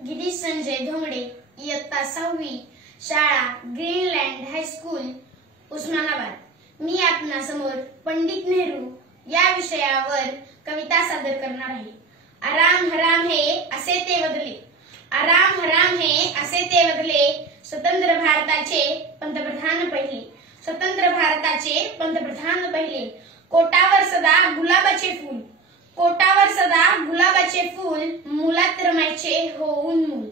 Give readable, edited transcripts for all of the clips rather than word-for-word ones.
गिरीश संजय धोंगडे, इयत्ता 6वी, शाळा Greenland high school, Osmanabad. मी आपणासमोर पंडित नेहरू या विषयावर कविता सादर करणार आहे। आराम हराम है असे ते बदले, आराम हराम है असे ते बदले, स्वतंत्र भारताचे पंतप्रधान पहिले, स्वतंत्र भारताचे पंतप्रधान पहिले। कोटावर सदा गुलाबाचे फूल, कोटावर सदा गुलाबाचे फूल, मुलात रमायचे होऊन मूल,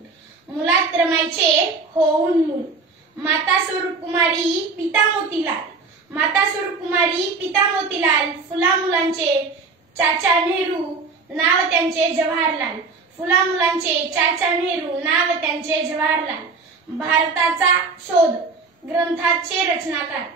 मुलात रमायचे होऊन मूल। माता स्वरूपकुमारी पिता मोतीलाल, माता स्वरूपकुमारी पिता मोतीलाल, फुला मुलांचे चाचा नेहरू नाव त्यांचे जवाहरलाल, फुला मुलांचे चाचा नेहरू नाव त्यांचे जवाहरलाल। भारताचा शोध ग्रंथाचे रचनाकार,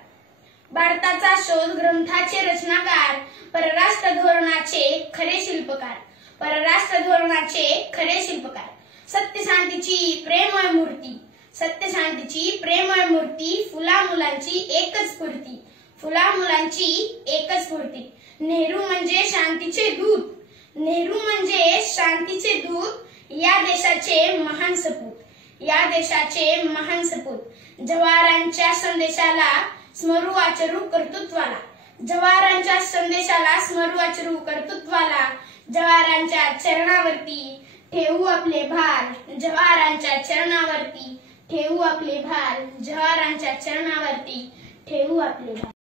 भारताचा शोध ग्रंथाचे रचनाकार, परराष्ट्र धोरणाचे खरे शिल्पकार, परराष्ट्र धोरणाचे खरे शिल्पकार। सत्य शांतीची प्रेमळ मूर्ती, सत्य शांतीची प्रेमळ मूर्ती, फुला मुलांची एकच स्फूर्ती, फुला मुलांची एकच स्फूर्ती। नेहरू म्हणजे शांतीचे दूत, नेहरू म्हणजे शांतीचे दूत, या देशाचे महान सपूत, या देशाचे महान सपूत। जवाहरांच्या संदेशाला स्मरू आचरू कर्तृत्वाला, जवाहरांच्या संदेशाला स्मरू आचरू कर्तृत्वाला, जवाहरांच्या चरणावरती ठेवू आपले भार, जवाहरांच्या चरणावरती ठेवू आपले भार, जवाहरांच्या चरणावरती ठेवू आपले भार।